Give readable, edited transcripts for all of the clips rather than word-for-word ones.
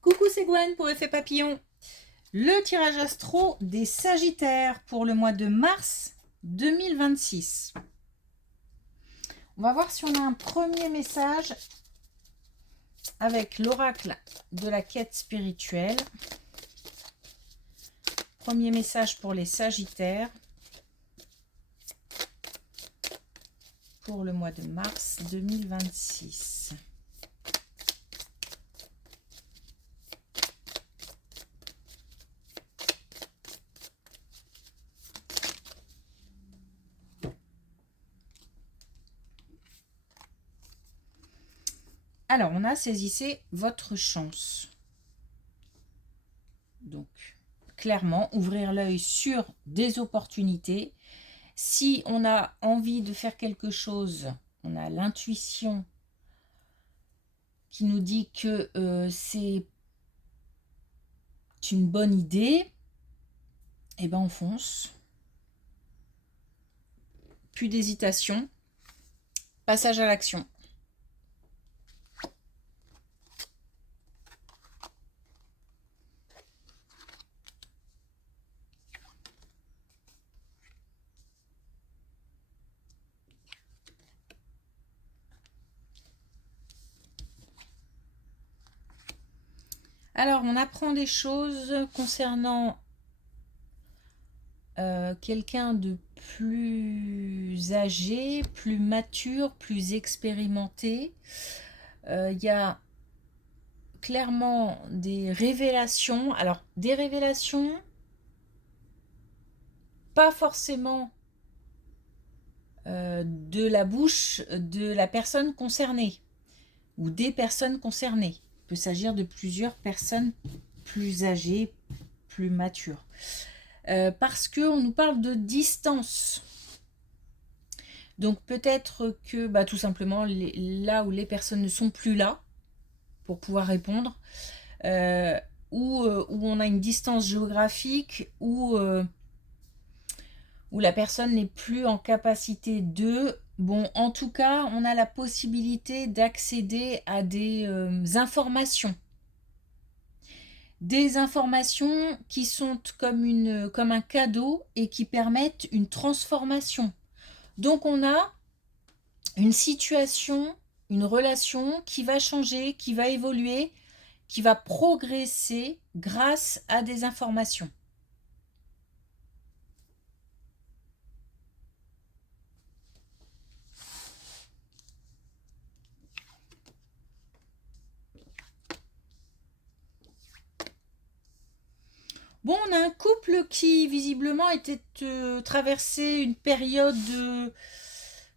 Coucou, c'est Gwen pour Effet Papillon. Le tirage astro des Sagittaires pour le mois de mars 2026. On va voir si on a un premier message avec l'oracle de la quête spirituelle. Premier message pour les Sagittaires pour le mois de mars 2026. Alors, on a saisissé votre chance. Donc, clairement, ouvrir l'œil sur des opportunités. Si on a envie de faire quelque chose, on a l'intuition qui nous dit que c'est une bonne idée, et ben on fonce. Plus d'hésitation. Passage à l'action. Alors, on apprend des choses concernant quelqu'un de plus âgé, plus mature, plus expérimenté. Il y a clairement des révélations. Alors, des révélations, pas forcément de la bouche de la personne concernée ou des personnes concernées. Il peut s'agir de plusieurs personnes plus âgées, plus matures. Parce qu'on nous parle de distance. Donc peut-être que tout simplement là où les personnes ne sont plus là pour pouvoir répondre, où on a une distance géographique, où la personne n'est plus en capacité de... Bon, en tout cas, on a la possibilité d'accéder à des informations. Des informations qui sont comme un cadeau et qui permettent une transformation. Donc on a une situation, une relation qui va changer, qui va évoluer, qui va progresser grâce à des informations. Bon, on a un couple qui visiblement était traversé une période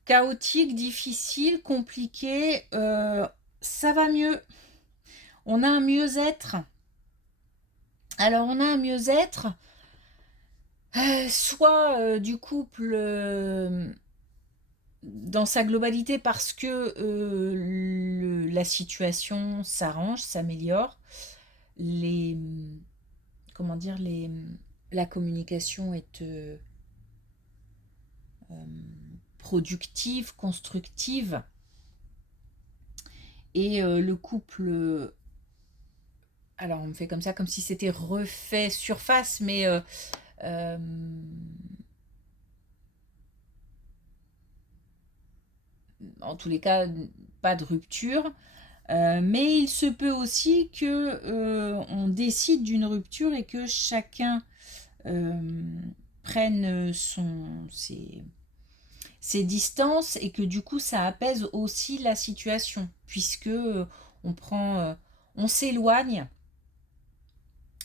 chaotique, difficile, compliquée. Ça va mieux. On a un mieux-être. Alors, on a un mieux-être, soit du couple dans sa globalité parce que la situation s'arrange, s'améliore. Comment dire, la communication est productive, constructive. Et le couple... alors, on me fait comme ça, comme si c'était refait surface, mais... en tous les cas, pas de rupture. Mais il se peut aussi que on décide d'une rupture et que chacun prenne ses distances et que du coup ça apaise aussi la situation puisque on s'éloigne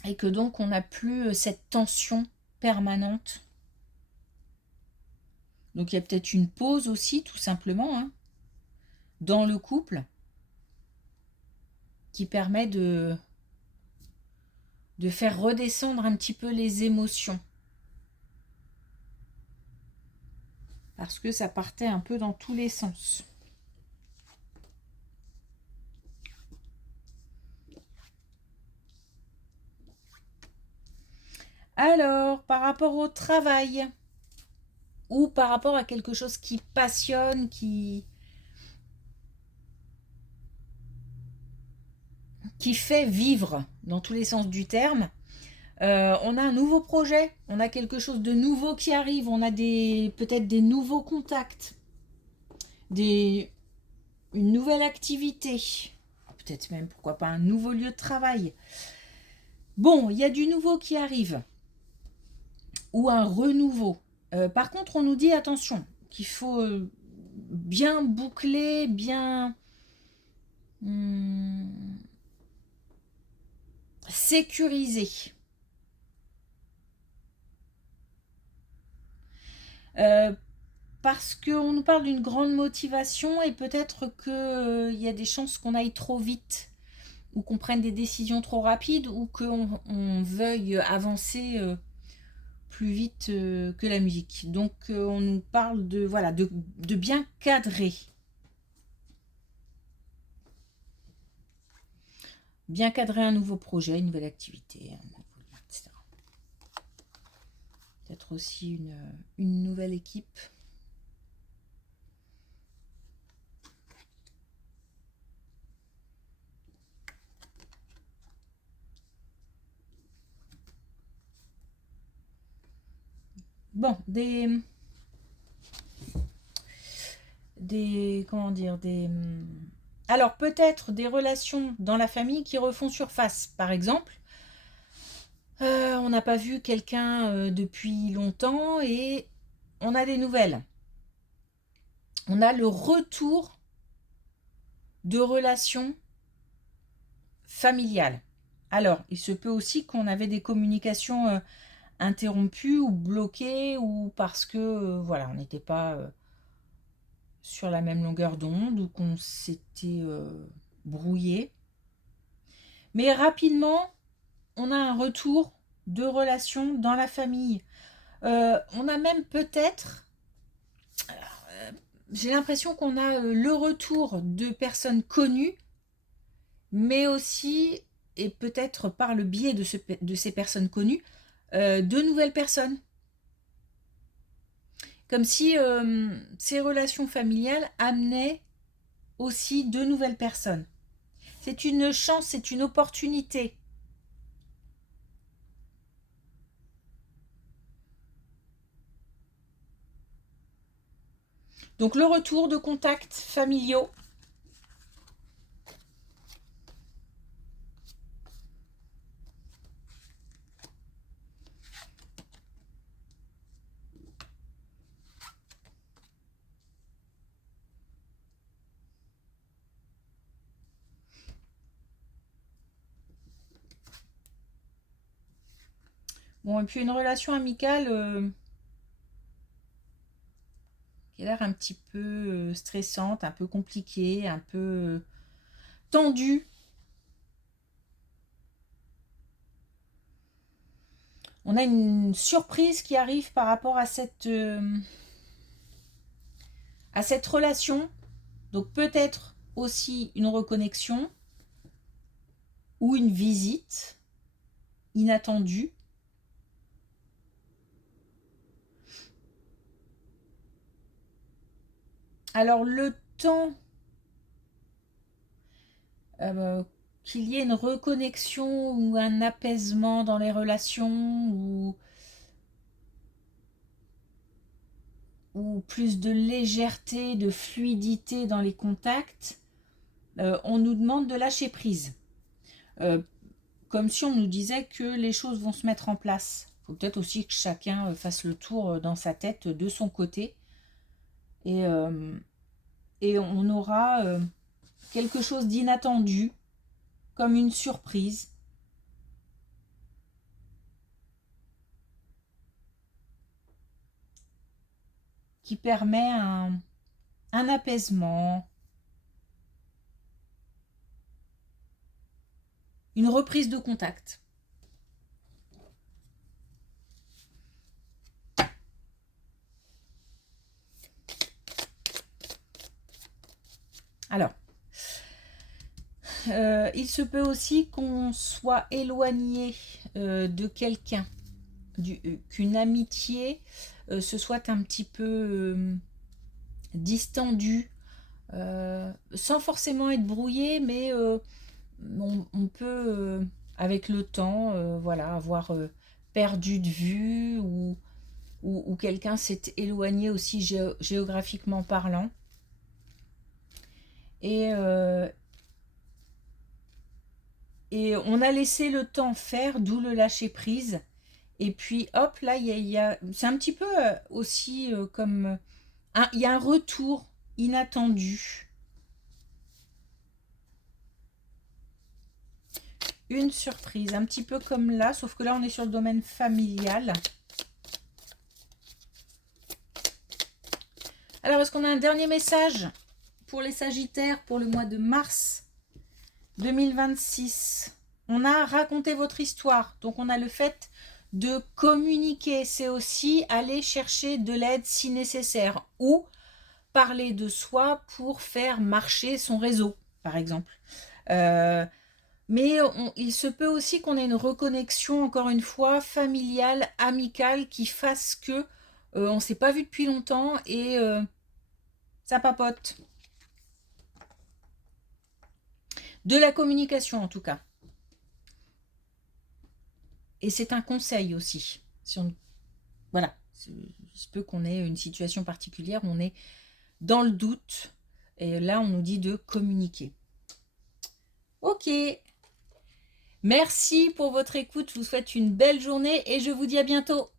et que donc on n'a plus cette tension permanente. Donc il y a peut-être une pause aussi tout simplement dans le couple qui permet de faire redescendre un petit peu les émotions. Parce que ça partait un peu dans tous les sens. Alors, par rapport au travail, ou par rapport à quelque chose qui passionne, qui fait vivre dans tous les sens du terme. On a un nouveau projet, on a quelque chose de nouveau qui arrive, on a peut-être des nouveaux contacts, une nouvelle activité, peut-être même, pourquoi pas, un nouveau lieu de travail. Bon, il y a du nouveau qui arrive, ou un renouveau. Par contre, on nous dit, attention, qu'il faut bien boucler, bien sécuriser. Parce qu'on nous parle d'une grande motivation et peut-être qu'il y a des chances qu'on aille trop vite ou qu'on prenne des décisions trop rapides ou qu'on veuille avancer plus vite que la musique. Donc on nous parle de, voilà, de bien cadrer. Bien cadrer un nouveau projet, une nouvelle activité, etc. Peut-être aussi une nouvelle équipe. Bon, comment dire, alors peut-être des relations dans la famille qui refont surface. Par exemple, on n'a pas vu quelqu'un depuis longtemps et on a des nouvelles. On a le retour de relations familiales. Alors, il se peut aussi qu'on avait des communications interrompues ou bloquées ou parce que voilà, on n'était pas sur la même longueur d'onde ou qu'on s'était brouillé. Mais rapidement, on a un retour de relations dans la famille. On a même peut-être, j'ai l'impression qu'on a le retour de personnes connues, mais aussi, et peut-être par le biais de ces personnes connues, de nouvelles personnes. Comme si ces relations familiales amenaient aussi de nouvelles personnes. C'est une chance, c'est une opportunité. Donc le retour de contacts familiaux. Bon, et puis une relation amicale qui a l'air un petit peu stressante, un peu compliquée, un peu tendue. On a une surprise qui arrive par rapport à cette relation. Donc peut-être aussi une reconnexion ou une visite inattendue. Alors le temps qu'il y ait une reconnexion ou un apaisement dans les relations ou plus de légèreté, de fluidité dans les contacts, on nous demande de lâcher prise. Comme si on nous disait que les choses vont se mettre en place. Il faut peut-être aussi que chacun fasse le tour dans sa tête de son côté. Et on aura quelque chose d'inattendu, comme une surprise. Qui permet un apaisement, une reprise de contact. Alors, il se peut aussi qu'on soit éloigné de quelqu'un, qu'une amitié se soit un petit peu distendue, sans forcément être brouillée, mais on peut, avec le temps, voilà, avoir perdu de vue ou quelqu'un s'est éloigné aussi géographiquement parlant. Et on a laissé le temps faire, d'où le lâcher prise. Et puis hop, là, c'est un petit peu aussi comme... il y a un retour inattendu. Une surprise, un petit peu comme là, sauf que là, on est sur le domaine familial. Alors, est-ce qu'on a un dernier message pour les Sagittaires pour le mois de mars 2026? On a raconté votre histoire, donc on a le fait de communiquer. C'est aussi aller chercher de l'aide si nécessaire ou parler de soi pour faire marcher son réseau, par exemple. Mais il se peut aussi qu'on ait une reconnexion, encore une fois, familiale, amicale, qui fasse que on ne s'est pas vu depuis longtemps et ça papote. De la communication, en tout cas. Et c'est un conseil aussi. Voilà, il se peut qu'on ait une situation particulière, on est dans le doute. Et là, on nous dit de communiquer. Ok. Merci pour votre écoute. Je vous souhaite une belle journée et je vous dis à bientôt.